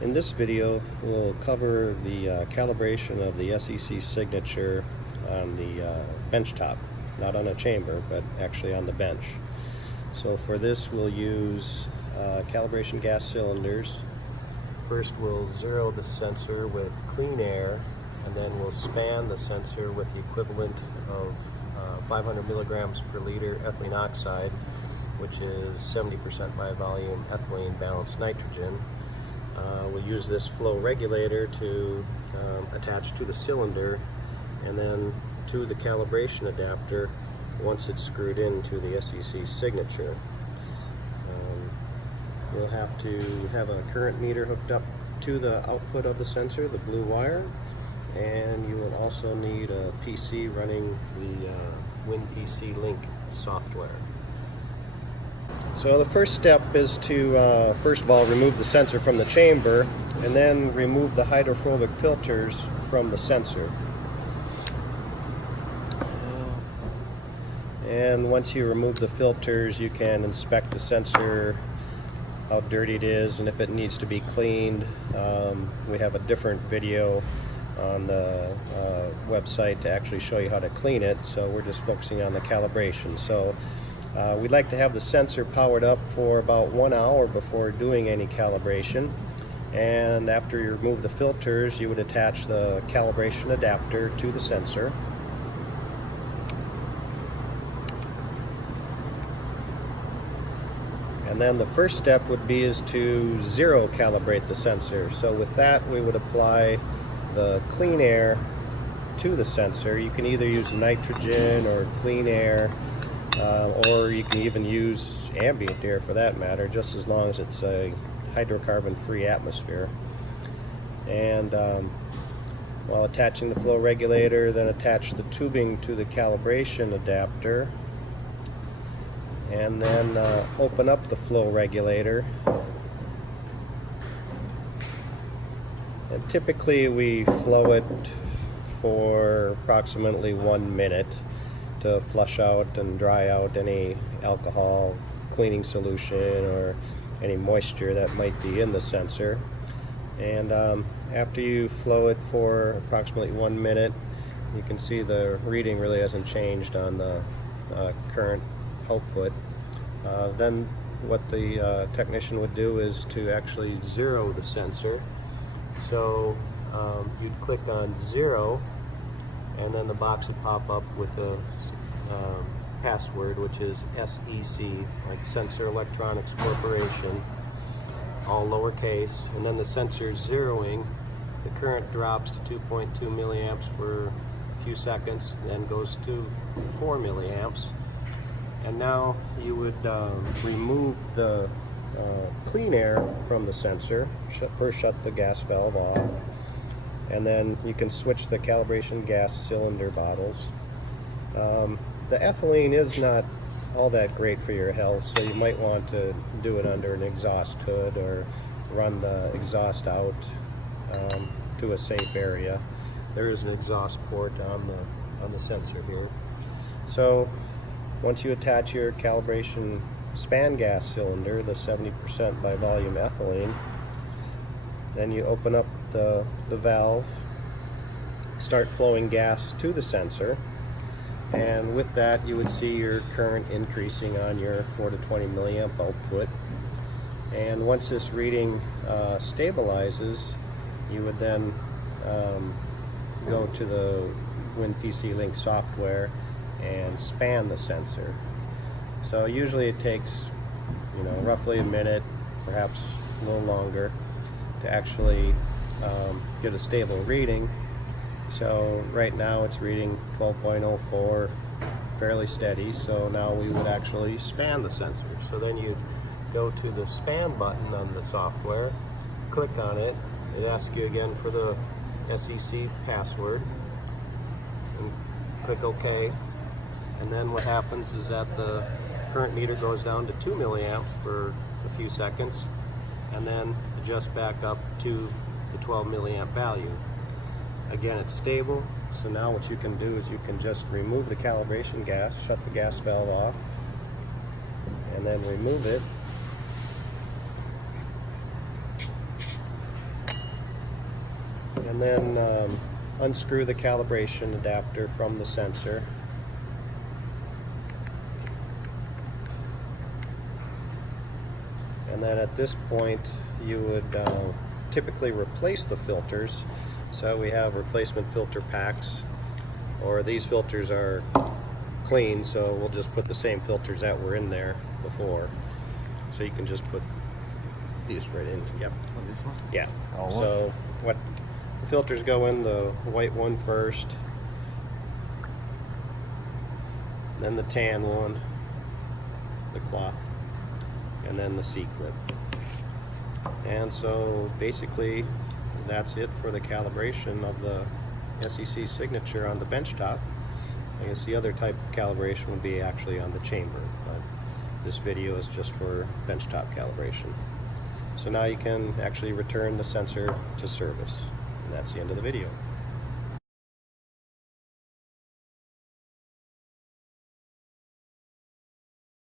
In this video, we'll cover the calibration of the SEC signature on the bench top, not on a chamber, but actually on the bench. So for this, we'll use calibration gas cylinders. First, we'll zero the sensor with clean air, and then we'll span the sensor with the equivalent of 500 milligrams per liter ethylene oxide, which is 70% by volume ethylene balanced nitrogen. We'll use this flow regulator to attach to the cylinder and then to the calibration adapter once it's screwed into the SEC signature. We'll have to have a current meter hooked up to the output of the sensor, the blue wire, and you will also need a PC running the WinPC Link software. So the first step is to first of all remove the sensor from the chamber and then remove the hydrophobic filters from the sensor. And once you remove the filters, you can inspect the sensor, how dirty it is, and if it needs to be cleaned. We have a different video on the website to actually show you how to clean it, so we're just focusing on the calibration. So we'd like to have the sensor powered up for about 1 hour before doing any calibration, and after you remove the filters, you would attach the calibration adapter to the sensor. And then the first step would be to zero calibrate the sensor. So with that, we would apply the clean air to the sensor. You can either use nitrogen or clean air, or you can even use ambient air for that matter, just as long as it's a hydrocarbon-free atmosphere. And while attaching the flow regulator, then attach the tubing to the calibration adapter, and then open up the flow regulator. And typically we flow it for approximately 1 minute to flush out and dry out any alcohol cleaning solution or any moisture that might be in the sensor. And after you flow it for approximately 1 minute, you can see the reading really hasn't changed on the current output. Then what the technician would do is to actually zero the sensor. So you'd click on 0, and then the box would pop up with a password, which is SEC, like Sensor Electronics Corporation, all lowercase. And then the sensor is zeroing. The current drops to 2.2 milliamps for a few seconds, then goes to 4 milliamps. And now you would remove the clean air from the sensor. First shut the gas valve off, and then you can switch the calibration gas cylinder bottles. The ethylene is not all that great for your health, so you might want to do it under an exhaust hood or run the exhaust out to a safe area. There is an exhaust port on the sensor here. So once you attach your calibration span gas cylinder, the 70% by volume ethylene, then you open up the valve, start flowing gas to the sensor, and with that you would see your current increasing on your 4 to 20 milliamp output. And once this reading stabilizes, you would then go to the WinPC Link software and span the sensor. So usually it takes, roughly a minute, perhaps a little longer, to actually get a stable reading. So right now it's reading 12.04, fairly steady. So now we would actually span the sensor. So then you go to the span button on the software, click on it, it asks you again for the SEC password, and click OK. And then what happens is that the current meter goes down to 2 milliamps for a few seconds, and then adjusts back up to the 12 milliamp value. Again, it's stable, so now what you can do is you can just remove the calibration gas, shut the gas valve off, and then remove it. And then unscrew the calibration adapter from the sensor. And then at this point you would typically replace the filters. So we have replacement filter packs, or these filters are clean, so we'll just put the same filters that were in there before. So you can just put these right in. Yep. Oh, this one? Yeah. Oh, So what the filters go in, the white one first, then the tan one, the cloth, and then the C-clip. And so basically that's it for the calibration of the SEC signature on the benchtop. I guess the other type of calibration would be actually on the chamber, but this video is just for benchtop calibration. So now you can actually return the sensor to service. And that's the end of the video.